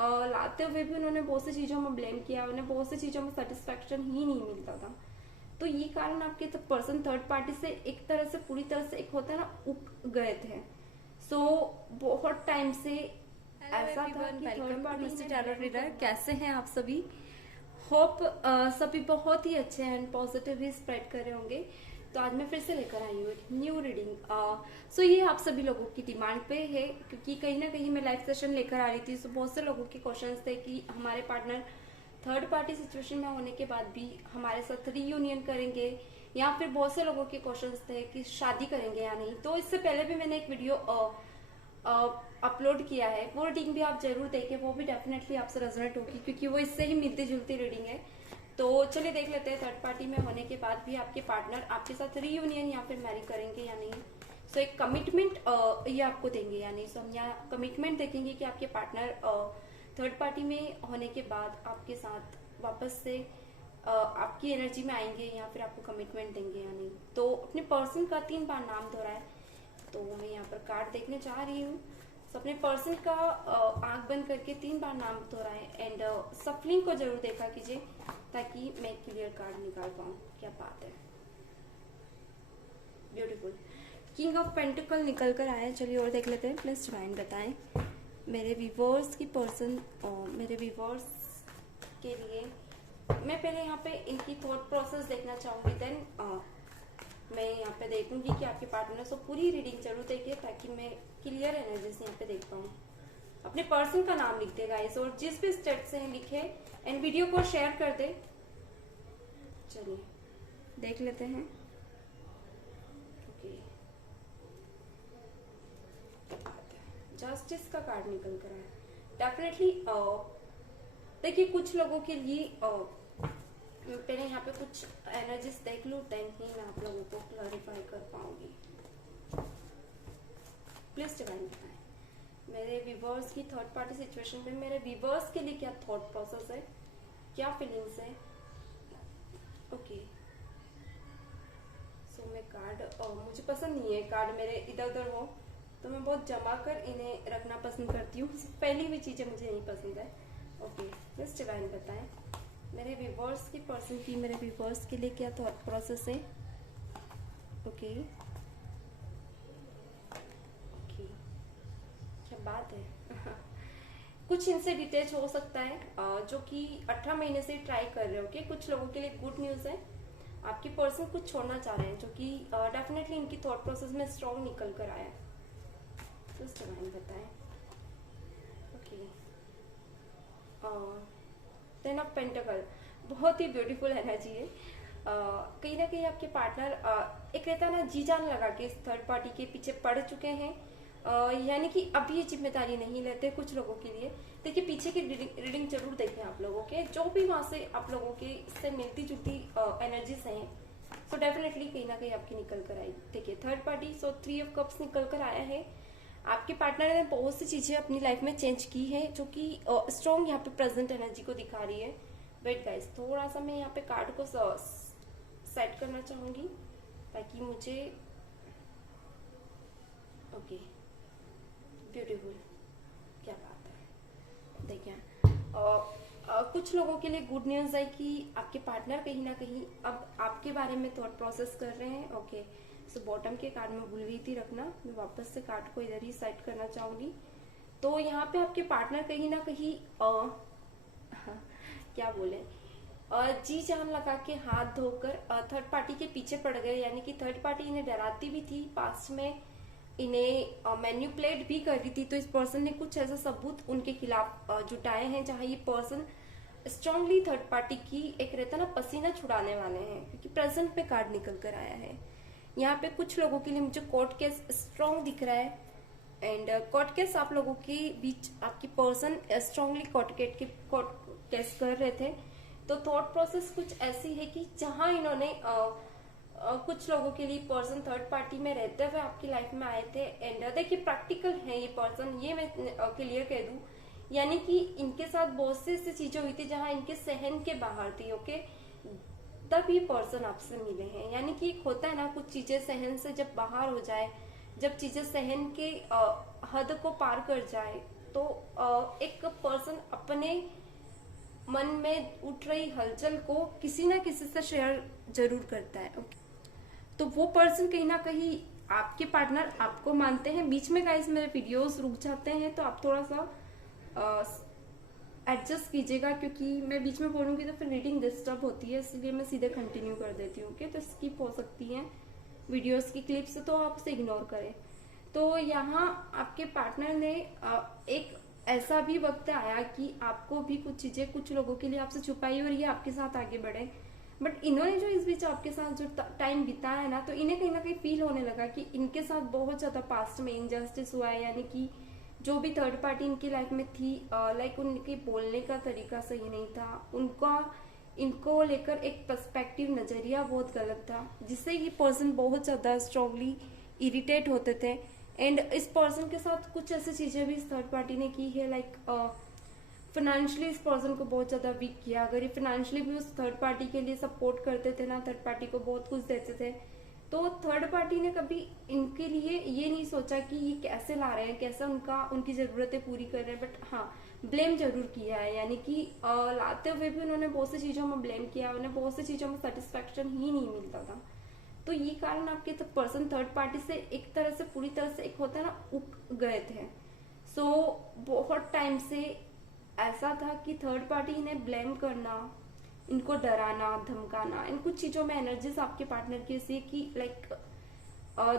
लाते हुए भी उन्होंने बहुत सी चीजों में ब्लेम किया, उन्हें बहुत सी चीजों में सेटिस्फेक्शन ही नहीं मिलता था। तो ये कारण आपके पर्सन थर्ड पार्टी से एक तरह से पूरी तरह से एक होता है ना उग गए थे। सो बहुत टाइम से ऐसा था कि third party mister tarot reader, कैसे हैं आप सभी? होप सभी बहुत ही अच्छे एंड पॉजिटिव ही स्प्रेड कर रहे होंगे। तो आज मैं फिर से लेकर आई हूँ एक न्यू रीडिंग। सो ये आप सभी लोगों की डिमांड पे है, क्योंकि कहीं ना कहीं मैं लाइव सेशन लेकर आ रही थी। सो बहुत से लोगों के क्वेश्चंस थे कि हमारे पार्टनर थर्ड पार्टी सिचुएशन में होने के बाद भी हमारे साथ रीयूनियन करेंगे, या फिर बहुत से लोगों के क्वेश्चंस थे कि शादी करेंगे या नहीं। तो इससे पहले भी मैंने एक वीडियो अपलोड किया है, वो रीडिंग भी आप जरूर देखें, वो भी डेफिनेटली आपसे रेजोनेट होगी, क्योंकि वो इससे ही मिलती जुलती रीडिंग है। तो चलिए देख लेते हैं थर्ड पार्टी में होने के बाद भी आपके पार्टनर आपके साथ रीयूनियन या फिर मैरी करेंगे या नहीं। सो एक कमिटमेंट ये आपको देंगे या नहीं। सो हम यहाँ कमिटमेंट देखेंगे कि आपके पार्टनर थर्ड पार्टी में होने के बाद आपके साथ वापस से आपकी एनर्जी में आएंगे या फिर आपको कमिटमेंट देंगे या नहीं। तो अपने पर्सन का 3 बार नाम दोहराए। तो मैं यहाँ पर कार्ड देखने चाह रही हूँ। अपने पर्सन का आंख बंद करके 3 बार नाम दोहराएं एंड सफलिंग को जरूर देखा कीजिए, ताकि मैं क्लियर कार्ड निकाल पाऊँ। क्या बात है, ब्यूटीफुल। किंग ऑफ पेंटिकल निकल कर आया। चलिए और देख लेते हैं। प्लीज डिवाइन बताएं मेरे व्यूवर्स की पर्सन, मेरे व्यूवर्स के लिए। मैं पहले यहाँ पे इनकी थॉट प्रोसेस देखना चाहूंगी, देन मैं यहाँ पे देखूंगी कि आपके पार्टनर से पूरी रीडिंग जरूर देखिए, ताकि मैं क्लियर एनर्जीज यहाँ पे देख पाऊँ। अपने पर्सन का नाम लिख दे गाइस, और जिस भी स्टेट से लिखे एंड वीडियो को शेयर कर दे। चलिए देख लेते हैं। ओके, जस्टिस का कार्ड निकल कर आया। डेफिनेटली देखिए, कुछ लोगों के लिए पहले यहाँ पे कुछ एनर्जीज देख लूं, देन ही मैं आप लोगों को क्लैरिफाई कर पाऊंगी। प्लीज डिवाइन बताएं मेरे व्यूवर्स की थर्ड पार्टी सिचुएशन में मेरे व्यूवर्स के लिए क्या थॉट प्रोसेस है, क्या फीलिंग्स है। ओके, सो मैं कार्ड मुझे पसंद नहीं है कार्ड मेरे इधर उधर हो, तो मैं बहुत जमा कर इन्हें रखना पसंद करती हूँ। पहली भी चीजें मुझे नहीं पसंद है। ओके, प्लीज डिवाइन बताएं मेरे व्यूवर्स की पर्सन की मेरे व्यूवर्स के लिए क्या थॉट प्रोसेस है। ओके, ओके, क्या बात है। कुछ इनसे डिटेच हो सकता है, जो कि 18 महीने से ट्राई कर रहे हो। ओके, कुछ लोगों के लिए गुड न्यूज है, आपकी पर्सन कुछ छोड़ना चाह रहे हैं, जो कि डेफिनेटली इनकी थॉट प्रोसेस में स्ट्रॉन्ग निकल कर आया है। तो डिवाइन बताएं। ओके, टेन ऑफ पेंटिकल बहुत ही ब्यूटीफुल एनर्जी है। कहीं ना कहीं आपके पार्टनर एक रहता है ना, जी जान लगा के इस थर्ड पार्टी के पीछे पड़ चुके हैं, यानी कि अभी ये जिम्मेदारी नहीं लेते कुछ लोगों के लिए। देखिए, पीछे की रीडिंग जरूर देखें आप लोगों के, जो भी वहां से आप लोगों के से मिलती जुलती एनर्जीज हैं। सो डेफिनेटली कहीं ना कहीं आपकी निकल कर आई। देखिए third party, so 3 of cups निकल कर आया है। आपके पार्टनर ने बहुत सी चीजें अपनी लाइफ में चेंज की है, जो कि स्ट्रॉन्ग यहाँ पे प्रेजेंट एनर्जी को दिखा रही है। वेट गाइस, थोड़ा सा मैं यहाँ पे कार्ड को सेट करना चाहूंगी, ताकि मुझे ओके, ब्यूटीफुल, क्या बात है। देखिए कुछ लोगों के लिए गुड न्यूज है कि आपके पार्टनर कहीं ना कहीं अब आपके बारे में थॉट प्रोसेस कर रहे हैं। ओके, सो बॉटम के कार्ड में भूल गई थी रखना, मैं वापस से कार्ड को इधर ही सेट करना चाहूंगी। तो यहाँ पे आपके पार्टनर कहीं ना कहीं क्या बोले, जी जान लगा के हाथ धोकर थर्ड पार्टी के पीछे पड़ गए, यानी कि थर्ड पार्टी इन्हें डराती भी थी पास्ट में, इन्हें मैन्युपुलेट भी कर रही थी। तो इस पर्सन ने कुछ ऐसा सबूत उनके खिलाफ जुटाए हैं, जहां ये पर्सन स्ट्रांगली थर्ड पार्टी की एक रहता ना पसीना छुड़ाने वाले हैं, क्योंकि प्रेजेंट में कार्ड निकल कर आया है। यहाँ पे कुछ लोगों के लिए मुझे कोर्ट केस स्ट्रांग दिख रहा है, एंड कोर्ट केस आप लोगों के बीच आपकी पर्सन स्ट्रांगली कोर्ट केस कर रहे थे। तो थॉट प्रोसेस कुछ ऐसी है कि जहां इन्होंने कुछ लोगों के लिए पर्सन थर्ड पार्टी में रहते हुए आपकी लाइफ में आए थे। एंड देखिए प्रैक्टिकल है ये पर्सन, ये मैं क्लियर कह दूं, यानी कि इनके साथ बहुत सी ऐसी चीजें हुई थी जहां इनके सहन के बाहर थी। ओके, तब ये पर्सन आपसे मिले हैं। यानी कि एक होता है ना, कुछ चीजें सहन से जब बाहर हो जाए, जब चीजें सहन के हद को पार कर जाए, तो एक पर्सन अपने मन में उठ रही हलचल को किसी ना किसी से शेयर जरूर करता है। ओके, तो वो पर्सन कहीं ना कहीं आपके पार्टनर आपको मानते हैं। बीच में गाइस मेरे वीडियोस रुक जाते हैं तो आप थोड़ा सा एडजस्ट कीजिएगा, क्योंकि मैं बीच में बोलूंगी तो फिर रीडिंग डिस्टर्ब होती है, इसलिए मैं सीधे कंटिन्यू कर देती हूँ। ओके, तो स्किप हो सकती हैं वीडियोस की क्लिप्स, तो आप उसे इग्नोर करें। तो यहाँ आपके पार्टनर ने एक ऐसा भी वक्त आया कि आपको भी कुछ चीजें कुछ लोगों के लिए आपसे छुपाई और ये आपके साथ आगे बढ़े, बट इन्होंने जो इस बीच आपके साथ जो टाइम बिताया है ना, तो इन्हें कहीं ना कहीं फील होने लगा कि इनके साथ बहुत ज्यादा पास्ट में इनजस्टिस हुआ है, यानी कि जो भी थर्ड पार्टी इनकी लाइफ में थी, लाइक उनके बोलने का तरीका सही नहीं था, उनका इनको लेकर एक पर्सपेक्टिव नजरिया बहुत गलत था, जिससे ये पर्सन बहुत ज्यादा स्ट्रांगली इरिटेट होते थे। एंड इस पर्सन के साथ कुछ ऐसी चीजें भी इस थर्ड पार्टी ने की है, लाइक फाइनेंशियली इस पर्सन को बहुत ज्यादा वीक किया। अगर ये फाइनेंशियली भी उस थर्ड पार्टी के लिए सपोर्ट करते थे ना, थर्ड पार्टी को बहुत कुछ देते थे, तो थर्ड पार्टी ने कभी इनके लिए ये नहीं सोचा कि ये कैसे ला रहे हैं, कैसे उनकी जरूरतें पूरी कर रहे हैं, बट हाँ ब्लेम जरूर किया है। यानी कि लाते हुए भी उन्होंने बहुत सी चीजों में ब्लेम किया, उन्हें बहुत सी चीजों में सेटिस्फेक्शन ही नहीं मिलता था। तो ये कारण आपके पर्सन थर्ड पार्टी से एक तरह से पूरी तरह से एक होता है ना, उग गए थे। सो बहुत टाइम से ऐसा था कि थर्ड पार्टी इन्हें ब्लेम करना, इनको डराना, धमकाना, इन कुछ चीजों में एनर्जीज आपके पार्टनर की ऐसी कि लाइक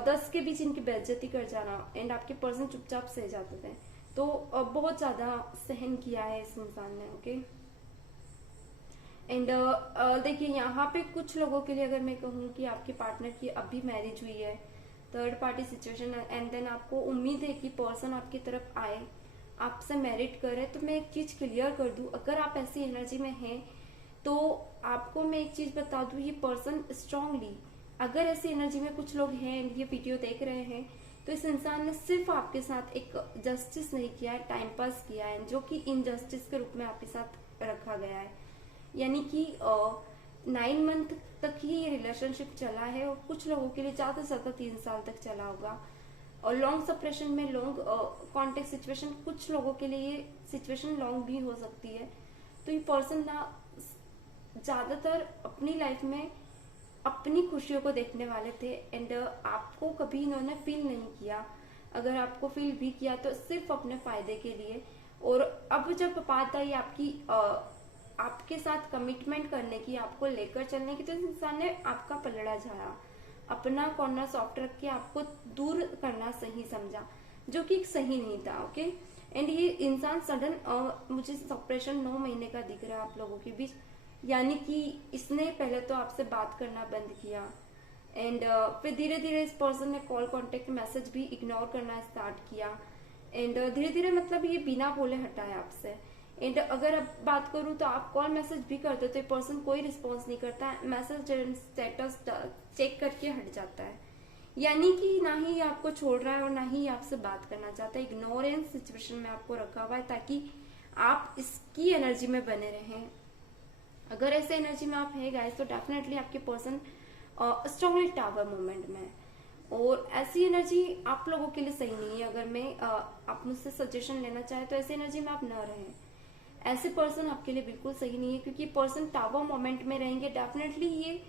10 के बीच इनकी बेइज्जती कर जाना, एंड आपके पर्सन चुपचाप सह जाते थे। तो बहुत ज्यादा सहन किया है इस इंसान ने। ओके, एंड देखिए यहाँ पे कुछ लोगों के लिए अगर मैं कहूँ कि आपके पार्टनर की अभी मैरिज हुई है, third party situation, and then आपको उम्मीद है कि पर्सन आपकी तरफ आए, आपसे मैरिट करे, तो मैं एक चीज क्लियर कर दूं, अगर आप ऐसी एनर्जी में हैं तो आपको मैं एक चीज बता दूं, ये पर्सन स्ट्रांगली, अगर ऐसी एनर्जी में कुछ लोग हैं, ये वीडियो देख रहे हैं, तो इस इंसान ने सिर्फ आपके साथ एक जस्टिस नहीं किया है, टाइम पास किया है, जो कि इनजस्टिस के रूप में आपके साथ रखा गया है। यानी कि 9 मंथ तक ही ये रिलेशनशिप चला है, और कुछ लोगों के लिए ज्यादा से ज्यादा 3 साल तक चला होगा। और लॉन्ग सप्रेशन में लॉन्ग कॉन्टेक्ट सिचुएशन, कुछ लोगों के लिए ये सिचुएशन लॉन्ग भी हो सकती है। तो ये पर्सन ना ज्यादातर अपनी लाइफ में अपनी खुशियों को देखने वाले थे, एंड आपको कभी इन्होंने फील नहीं किया, अगर आपको फील भी किया तो सिर्फ अपने फायदे के लिए। और अब जब बात आई आपके साथ कमिटमेंट करने की, आपको लेकर चलने की, तो इस इंसान ने आपका पलड़ा झाड़ा, अपना कॉर्नर सॉफ्ट रख के आपको दूर करना सही समझा, जो कि सही नहीं था। ओके, एंड ये इंसान सडन मुझे सेपरेशन 9 महीने का दिख रहा है आप लोगों के बीच, यानी कि इसने पहले तो आपसे बात करना बंद किया, एंड फिर धीरे धीरे इस पर्सन ने कॉल कांटेक्ट मैसेज भी इग्नोर करना स्टार्ट किया, एंड धीरे धीरे मतलब ये बिना बोले हटाया आपसे। एंड अगर अब बात करूं तो आप कॉल मैसेज भी करते तो पर्सन कोई रिस्पॉन्स नहीं करता, मैसेज स्टेटस चेक करके हट जाता है, यानी कि ना ही आपको छोड़ रहा है और ना ही आपसे बात करना चाहता है। इग्नोरेंस सिचुएशन में आपको रखा हुआ है ताकि आप इसकी एनर्जी में बने रहें। अगर ऐसे एनर्जी में आप है गाइस, तो डेफिनेटली आपके पर्सन स्ट्रांगली टावर मूवमेंट में, और ऐसी एनर्जी आप लोगों के लिए सही नहीं है। अगर मैं आप मुझसे सजेशन लेना चाहे तो ऐसी एनर्जी में आप न रहें, ऐसे पर्सन आपके लिए बिल्कुल सही नहीं है, क्योंकि पर्सन टावर मोमेंट में रहेंगे, डेफिनेटली ये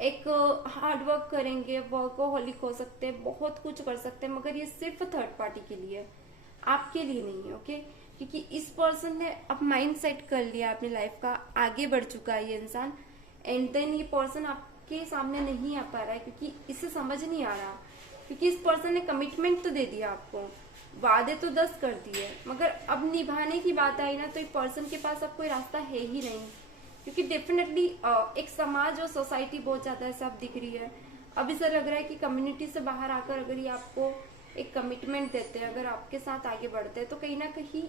एक हार्ड वर्क करेंगे, वर्कोहॉलिक हो सकते हैं, बहुत कुछ कर सकते हैं, मगर ये सिर्फ थर्ड पार्टी के लिए, आपके लिए नहीं है। ओके, क्योंकि इस पर्सन ने अब माइंड सेट कर लिया अपनी लाइफ का, आगे बढ़ चुका है ये इंसान, एंड देन ये पर्सन आपके सामने नहीं आ पा रहा है क्योंकि इसे समझ नहीं आ रहा, क्योंकि इस पर्सन ने कमिटमेंट तो दे दिया आपको, वादे तो 10 कर दिए, मगर अब निभाने की बात आई ना, तो एक पर्सन के पास अब कोई रास्ता है ही नहीं, क्योंकि डेफिनेटली एक समाज और सोसाइटी बहुत ज्यादा सब दिख रही है। अब इसे लग रहा है कि कम्युनिटी से बाहर आकर अगर ये आपको एक कमिटमेंट देते हैं, अगर आपके साथ आगे बढ़ते हैं, तो कहीं ना कहीं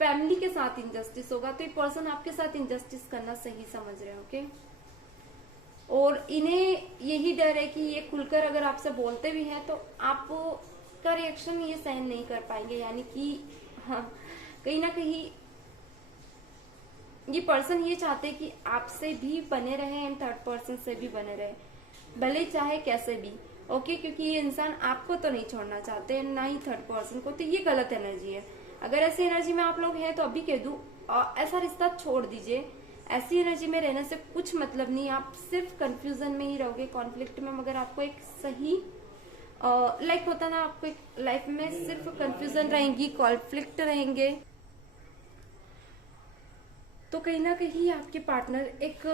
फैमिली के साथ इनजस्टिस होगा, तो ये पर्सन आपके साथ इनजस्टिस करना सही समझ रहे हैं। ओके, और इन्हें यही डर है कि ये खुलकर अगर आपसे बोलते भी हैं तो आप का रिएक्शन ये सहन नहीं कर पाएंगे, यानी कि हाँ, कहीं ना कहीं ये पर्सन ये चाहते कि आपसे भी बने रहे एंड थर्ड पर्सन से भी बने रहे, भले चाहे कैसे भी। ओके, क्योंकि ये इंसान आपको तो नहीं छोड़ना चाहते, ना ही थर्ड पर्सन को, तो ये गलत एनर्जी है। अगर ऐसी एनर्जी में आप लोग हैं तो अभी कह दूं, ऐसा रिश्ता छोड़ दीजिए। ऐसी एनर्जी में रहने से कुछ मतलब नहीं, आप सिर्फ कंफ्यूजन में ही रहोगे, कॉन्फ्लिक्ट में। मगर आपको एक सही लाइक होता ना, आपको एक लाइफ में सिर्फ कंफ्यूजन रहेंगी, कॉन्फ्लिक्ट रहेंगे, तो कहीं ना कहीं आपके पार्टनर एक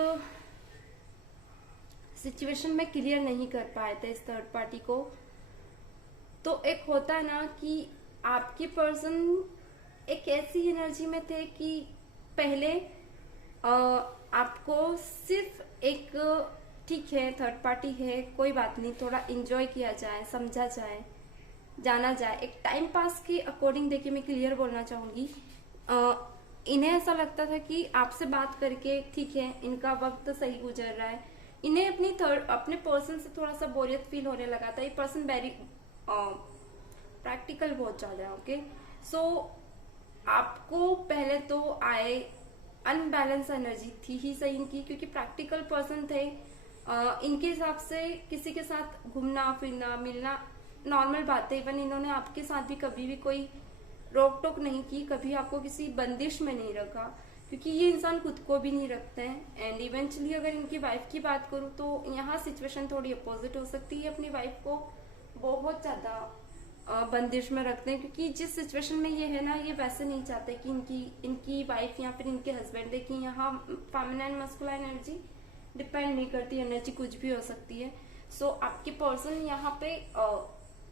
सिचुएशन में क्लियर नहीं कर पाए थे इस थर्ड पार्टी को। तो एक होता है ना कि आपके पर्सन एक ऐसी एनर्जी में थे कि पहले आपको सिर्फ एक, ठीक है थर्ड पार्टी है कोई बात नहीं, थोड़ा एंजॉय किया जाए, समझा जाए, जाना जाए, एक टाइम पास के अकॉर्डिंग। देखिए मैं क्लियर बोलना चाहूंगी, इन्हें ऐसा लगता था कि आपसे बात करके ठीक है इनका वक्त सही गुजर रहा है, इन्हें अपने पर्सन से थोड़ा सा बोरियत फील होने लगा था। ये पर्सन वेरी प्रैक्टिकल बहुत ज्यादा है। ओके, सो आपको पहले तो आए अनबैलेंस एनर्जी थी ही सही इनकी, क्योंकि प्रैक्टिकल पर्सन थे। इनके हिसाब से किसी के साथ घूमना फिरना मिलना नॉर्मल बात है। इवन इन्होंने आपके साथ भी कभी भी कोई रोक टोक नहीं की, कभी आपको किसी बंदिश में नहीं रखा, क्योंकि ये इंसान खुद को भी नहीं रखते हैं। एंड इवेंचुअली अगर इनकी वाइफ की बात करूं तो यहाँ सिचुएशन थोड़ी अपोजिट हो सकती है। अपनी वाइफ को बहुत ज्यादा बंदिश में रखते हैं, क्योंकि जिस सिचुएशन में ये है ना, ये वैसे नहीं चाहते कि इनकी वाइफ या फिर इनके हस्बैंड, देखिए यहाँ फेमिनिन मस्कुलाइन एनर्जी डिपेंड नहीं करती, एनर्जी कुछ भी हो सकती है। सो आपके पर्सन यहाँ पे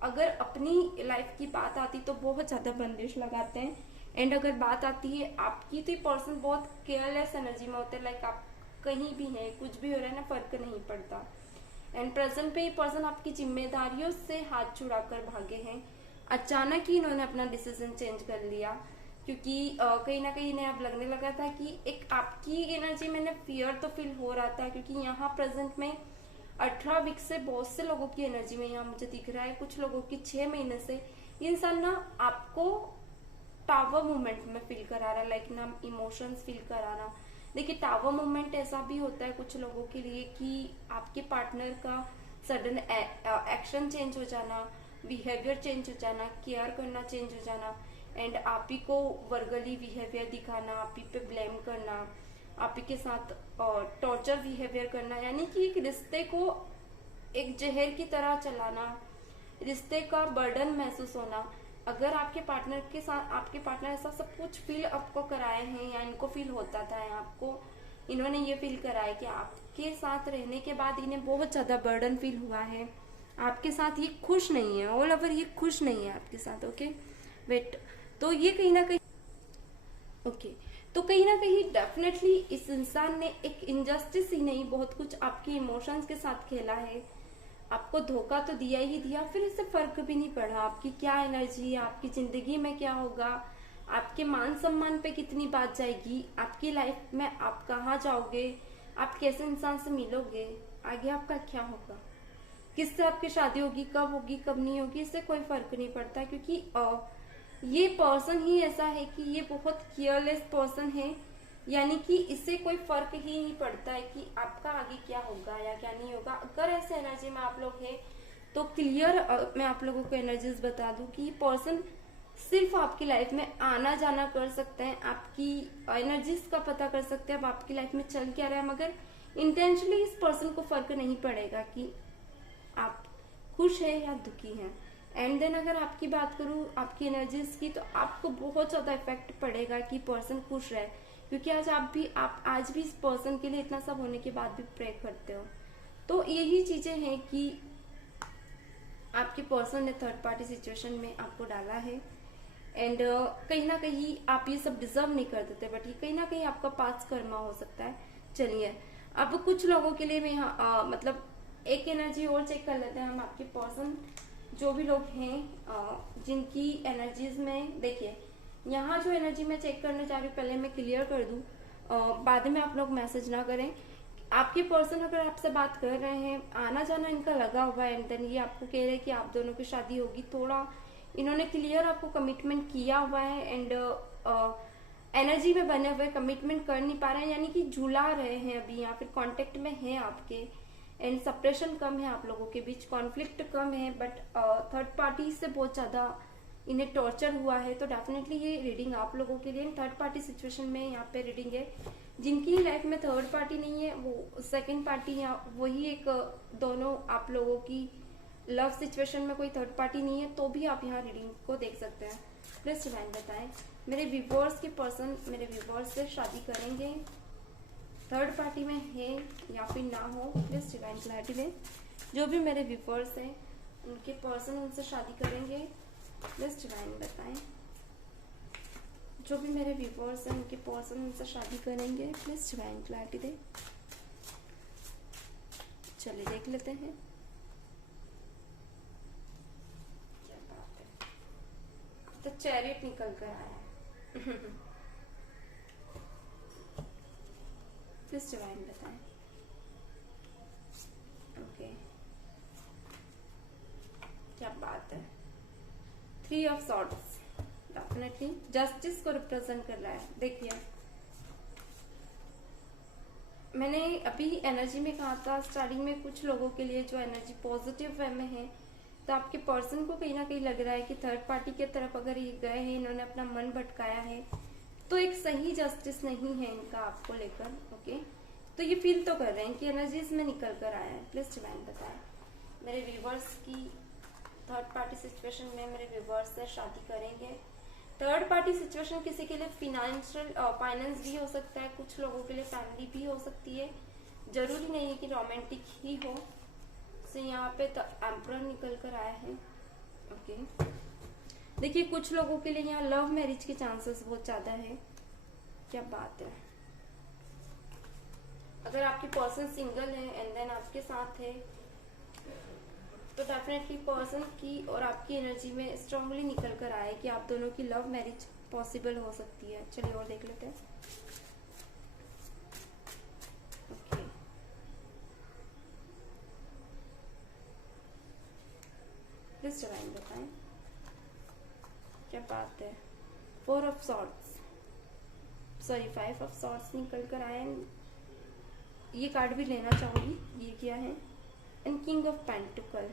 अगर अपनी लाइफ की बात आती तो बहुत ज्यादा बंदिश लगाते हैं। एंड अगर बात आती है आपकी तो पर्सन बहुत केयरलेस एनर्जी में होते हैं। लाइक आप कहीं भी हैं, कुछ भी हो रहा है ना, फर्क नहीं पड़ता। एंड प्रेजेंट पे ये पर्सन आपकी जिम्मेदारियों से हाथ छुड़ाकर भागे हैं। अचानक ही इन्होंने अपना डिसीजन चेंज कर लिया, क्योंकि कहीं ना कहीं इन्हें अब लगने लगा था कि एक आपकी एनर्जी में फियर तो फील हो रहा था, क्योंकि यहाँ प्रेजेंट में 18 वीक से बहुत से लोगों की एनर्जी में यहाँ मुझे दिख रहा है, कुछ लोगों की 6 महीने से ये इंसान ना आपको टावर मूवमेंट में फील करा रहा है, लाइक ना इमोशंस फील कराना। देखिए टावर मूवमेंट ऐसा भी होता है कुछ लोगों के लिए कि आपके पार्टनर का सडन एक्शन चेंज हो जाना, बिहेवियर चेंज हो जाना, केयर करना चेंज हो जाना, एंड आप ही को वर्गली बिहेवियर दिखाना, आप ही पे ब्लेम करना, आप ही के साथ टॉर्चर बिहेवियर करना, यानी कि एक रिश्ते को एक जहर की तरह चलाना, रिश्ते का बर्डन महसूस होना। अगर आपके पार्टनर के साथ आपके पार्टनर ऐसा सब कुछ फील आपको कराए हैं, या इनको फील होता था, या आपको इन्होंने ये फील कराया कि आपके साथ रहने के बाद इन्हें बहुत ज्यादा बर्डन फील हुआ है, आपके साथ ये खुश नहीं है, ऑल ओवर ये खुश नहीं है आपके साथ। ओके वेट, तो ये कहीं ना कहीं तो कहीं ना कहीं डेफिनेटली इस इंसान ने एक इनजस्टिस ही नहीं, बहुत कुछ आपके इमोशंस के साथ खेला है, आपको धोखा तो दिया ही दिया, फिर इससे फर्क भी नहीं पड़ा आपकी क्या एनर्जी है, आपकी जिंदगी में क्या होगा, आपके मान सम्मान पे कितनी बात जाएगी, आपकी लाइफ में आप कहाँ जाओगे, आप कैसे इंसान से मिलोगे, आगे आपका क्या होगा, किससे आपकी शादी होगी, कब नहीं होगी, इससे कोई फर्क नहीं पड़ता। क्योंकि ये पर्सन ही ऐसा है कि ये बहुत केयरलेस पर्सन है, यानी कि इससे कोई फर्क ही नहीं पड़ता है कि आपका आगे क्या होगा या क्या नहीं होगा। अगर ऐसे एनर्जी में आप लोग हैं तो क्लियर मैं आप लोगों को एनर्जीज बता दूं कि पर्सन सिर्फ आपकी लाइफ में आना जाना कर सकते हैं, आपकी एनर्जीज का पता कर सकते हैं, अब आपकी लाइफ में चल क्या रहा है, मगर इंटेंशनली इस पर्सन को फर्क नहीं पड़ेगा कि आप खुश है या दुखी हैं। एंड देन अगर आपकी बात करूं आपकी एनर्जीज की, तो आपको बहुत ज्यादा इफेक्ट पड़ेगा कि पर्सन खुश रहे, क्योंकि आप आज भी इस पर्सन के लिए इतना सब होने के बाद भी प्रे करते हो। तो यही चीजें हैं कि आपके पर्सन ने थर्ड पार्टी सिचुएशन में आपको डाला है। एंड कहीं ना कहीं आप ये सब डिजर्व नहीं करते थे, बट ये कहीं ना कहीं आपका पास्ट कर्मा हो सकता है। चलिए अब कुछ लोगों के लिए मैं यहाँ मतलब एक एनर्जी और चेक कर लेते हैं हम। आपके पर्सन जो भी लोग हैं जिनकी एनर्जीज में, देखिए यहाँ जो एनर्जी मैं चेक करने जा रही हूँ, पहले मैं क्लियर कर दूं, बाद में आप लोग मैसेज ना करें। आपके पर्सन अगर आपसे बात कर रहे हैं, आना जाना इनका लगा हुआ है, एंड देन ये आपको कह रहे हैं कि आप दोनों की शादी होगी, थोड़ा इन्होंने क्लियर आपको कमिटमेंट किया हुआ है, एंड एनर्जी में बने हुए कमिटमेंट कर नहीं पा रहे हैं, यानी कि झूला रहे हैं अभी, या फिर कांटेक्ट में है आपके, एंड सेपरेशन कम है आप लोगों के बीच, कॉन्फ्लिक्ट कम है, बट थर्ड पार्टी से बहुत ज्यादा इन्हें टॉर्चर हुआ है, तो डेफिनेटली ये रीडिंग आप लोगों के लिए थर्ड पार्टी सिचुएशन में यहाँ पे रीडिंग है। जिनकी लाइफ में थर्ड पार्टी नहीं है वो सेकंड पार्टी या वही एक दोनों आप लोगों की लव सिचुएशन में कोई थर्ड पार्टी नहीं है तो भी आप यहाँ रीडिंग को देख सकते हैं। प्लीज डिवाइन बताएं मेरे व्यूअर्स के पर्सन मेरे व्यूअर्स से शादी करेंगे, थर्ड पार्टी में है या फिर ना हो। प्लीज डिवाइन क्लैरिटी में जो भी मेरे व्यूअर्स हैं उनके पर्सन उनसे शादी करेंगे। प्लीज डिवाइन बताएं जो भी मेरे व्यूअर्स हैं उनके पर्सन उनसे शादी करेंगे। प्लीज डिवाइन क्लैरिटी दे। चलिए देख लेते हैं क्या बात है। तो चैरियट निकल कर आया है। प्लीज डिवाइन बताएं। ओके क्या बात है। 3 ऑफ सॉर्ड्स डेफिनेटली जस्टिस को रिप्रेजेंट कर रहा है। देखिए मैंने अभी एनर्जी में कहा था स्टार्टिंग में कुछ लोगों के लिए जो एनर्जी पॉजिटिव वे में है, तो आपके पर्सन को कहीं ना कहीं लग रहा है कि थर्ड पार्टी की तरफ अगर ये गए हैं, इन्होंने अपना मन भटकाया है तो एक सही जस्टिस नहीं है इनका आपको लेकर। ओके तो ये फील तो कर रहे हैं कि एनर्जी इसमें निकल कर आया है। प्लीज डिवाइन बताएं मेरे व्यूवर्स की थर्ड पार्टी सिचुएशन में मेरे व्यूवर्स से शादी करेंगे। थर्ड पार्टी सिचुएशन किसी के लिए फाइनेंस भी हो सकता है, कुछ लोगों के लिए फैमिली भी हो सकती है, जरूरी नहीं है कि रोमांटिक ही हो। तो यहाँ पे तो एम्परर निकल कर आया है। ओके देखिए कुछ लोगों के लिए यहाँ लव मैरिज के चांसेस बहुत ज्यादा है। क्या बात है। अगर आपके पर्सन सिंगल है एंड देन आपके साथ है तो डेफिनेटली पर्सन की और आपकी एनर्जी में स्ट्रांगली निकल कर आए कि आप दोनों की लव मैरिज पॉसिबल हो सकती है। चलिए और देख लेते हैं। ओके प्लीज डिवाइन बताएं क्या बात है। 4 of swords sorry 5 of swords निकल कर आए। ये कार्ड भी लेना चाहूंगी। ये क्या है एंड किंग ऑफ पेंटिकल।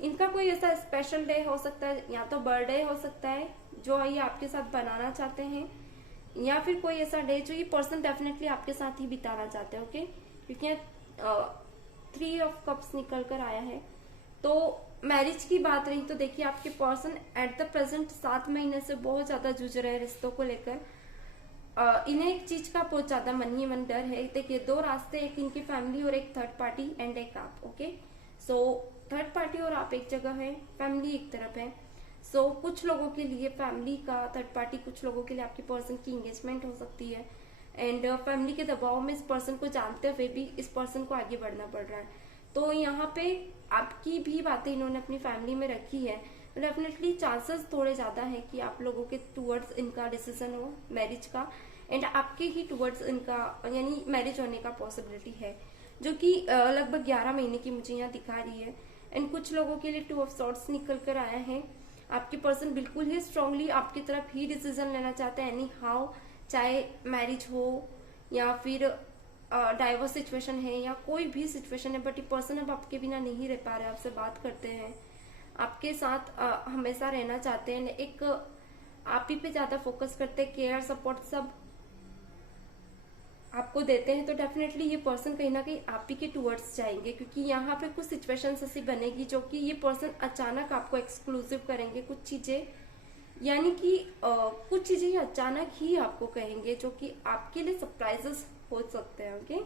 इनका कोई ऐसा स्पेशल डे हो सकता है, या तो बर्थडे हो सकता है जो ये आपके साथ बनाना चाहते हैं, या फिर कोई ऐसा डे जो ये पर्सन डेफिनेटली आपके साथ ही बिताना चाहते हैं। ओके क्योंकि 3 ऑफ कप्स निकल कर आया है। तो मैरिज की बात रही तो देखिए आपके पर्सन एट द प्रेजेंट 7 महीने से बहुत ज्यादा जूझ रहे हैं रिश्तों को लेकर। इन्हें एक चीज का बहुत ज्यादा मन ही मन डर है। देखिए 2 रास्ते, एक इनकी फैमिली और एक थर्ड पार्टी एंड एक आप। ओके सो थर्ड पार्टी और आप एक जगह है, फैमिली एक तरफ है। सो कुछ लोगों के लिए फैमिली का थर्ड पार्टी, कुछ लोगों के लिए आपके पर्सन की एंगेजमेंट हो सकती है एंड फैमिली के दबाव में इस पर्सन को जानते हुए भी इस पर्सन को आगे बढ़ना पड़ रहा है। तो यहाँ पे आपकी भी बातें इन्होंने अपनी फैमिली में रखी है। डेफिनेटली चांसेस थोड़े ज्यादा है कि आप लोगों के टूवर्ड्स इनका डिसीजन हो मैरिज का एंड आपके ही टूवर्ड्स इनका यानी मैरिज होने का पॉसिबिलिटी है, जो कि लगभग 11 महीने की मुझे यहाँ दिखा रही है। एंड कुछ लोगों के लिए 2 ऑफ सॉर्ड्स निकल कर आया है। आपके पर्सन बिल्कुल ही स्ट्रांगली आपकी तरफ ही डिसीजन लेना चाहते हैं एनी हाउ, चाहे मैरिज हो या फिर डाइवोर्स सिचुएशन है या कोई भी सिचुएशन है, बट ये पर्सन अब आपके बिना नहीं रह पा रहे, आपसे बात करते हैं, आपके साथ हमेशा रहना चाहते हैं, एक आप ही पे ज्यादा फोकस करते हैं, केयर सपोर्ट सब आपको देते हैं। तो डेफिनेटली ये पर्सन कहीं ना कहीं आप ही के टूवर्ड्स जाएंगे, क्योंकि यहाँ पे कुछ सिचुएशंस ऐसी बनेगी जो कि ये पर्सन अचानक आपको एक्सक्लूसिव करेंगे कुछ चीजें, यानी कि कुछ चीजें ये अचानक ही आपको कहेंगे जो कि आपके लिए सरप्राइजेस हो सकते हैं। ओके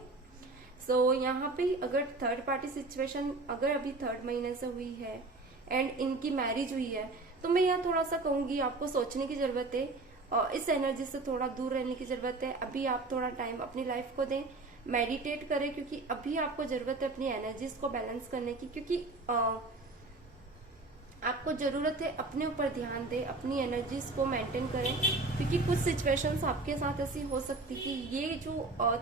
सो यहाँ पे अगर थर्ड पार्टी सिचुएशन अगर अभी 3rd महीने से हुई है एंड इनकी मैरिज हुई है, तो मैं यहाँ थोड़ा सा कहूंगी आपको सोचने की जरूरत है और इस एनर्जी से थोड़ा दूर रहने की जरूरत है। अभी आप थोड़ा टाइम अपनी लाइफ को दें, मेडिटेट करें, क्योंकि अभी आपको जरूरत है अपनी एनर्जीज को बैलेंस करने की, क्योंकि आपको जरूरत है अपने ऊपर ध्यान दें, अपनी एनर्जीज को मेंटेन करें, क्योंकि कुछ सिचुएशंस आपके साथ ऐसी हो सकती कि ये जो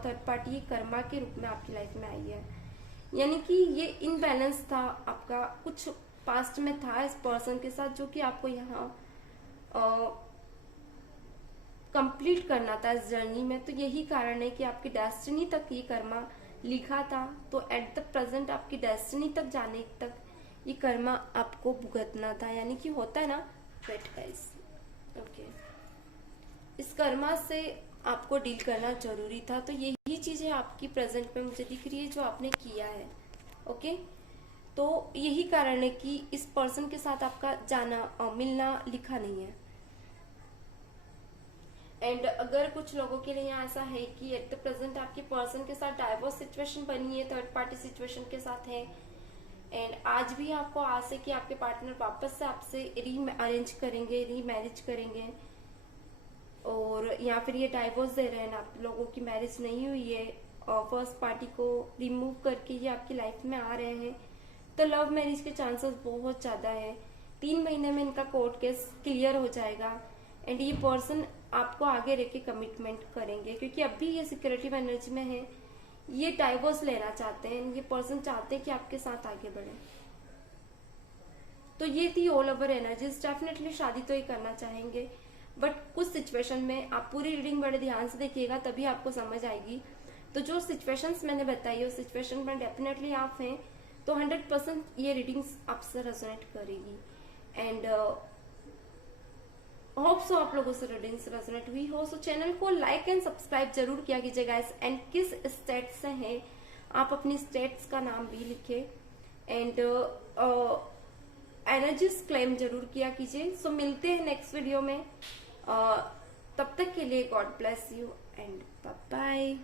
थर्ड पार्टी कर्मा के रूप में आपकी लाइफ में आई है, यानी कि ये इनबैलेंस था आपका, कुछ पास्ट में था इस पर्सन के साथ जो कि आपको यहाँ कंप्लीट करना था इस जर्नी में। तो यही कारण है कि आपकी डेस्टिनी तक ये कर्मा लिखा था, तो एट द प्रेजेंट आपकी डेस्टिनी तक जाने तक ये कर्मा आपको भुगतना था। यानी कि होता है ना वेट गाइस। ओके, इस कर्मा से आपको डील करना जरूरी था, तो यही चीजें आपकी प्रेजेंट में मुझे दिख रही है जो आपने किया है। ओके, तो यही कारण है कि इस पर्सन के साथ आपका जाना मिलना लिखा नहीं है। एंड अगर कुछ लोगों के लिए यहाँ ऐसा है कि एट द प्रेजेंट आपके पर्सन के साथ डाइवोर्स सिचुएशन बनी है, थर्ड पार्टी सिचुएशन के साथ है, एंड आज भी आपको आस है कि आपके पार्टनर वापस से आपसे री अरेंज करेंगे, री मैरिज करेंगे, और या फिर ये डाइवोर्स दे रहे हैं, आप लोगों की मैरिज नहीं हुई है और फर्स्ट पार्टी को रिमूव करके ये आपकी लाइफ में आ रहे हैं, तो लव मैरिज के चांसेस बहुत ज्यादा है। 3 महीने में इनका कोर्ट केस क्लियर हो जाएगा एंड ये पर्सन आपको आगे रह के कमिटमेंट करेंगे, क्योंकि अभी ये सिक्योरिटी एनर्जी में है, ये डाइवोर्स लेना चाहते हैं, ये पर्सन चाहते हैं कि आपके साथ आगे बढ़े। तो ये थी ऑल ओवर एनर्जीज। डेफिनेटली शादी तो ये करना चाहेंगे, बट कुछ सिचुएशन में आप पूरी रीडिंग बड़े ध्यान से देखिएगा, तभी आपको समझ आएगी। तो जो सिचुएशंस मैंने बताई उस सिचुएशन में डेफिनेटली आप हैं, तो 100% ये रीडिंग्स आपसे रेजोनेट करेगी। एंड होप सो आप लोगों से रीडिंग्स रेजोनेट हुई हो। सो चैनल को लाइक एंड सब्सक्राइब जरूर किया कीजिए गाइस। एंड किस स्टेट से हैं आप अपनी स्टेट्स का नाम भी लिखे एंड एनर्जीज क्लेम जरूर किया कीजिए। सो मिलते हैं नेक्स्ट वीडियो में, तब तक के लिए God bless you and bye bye.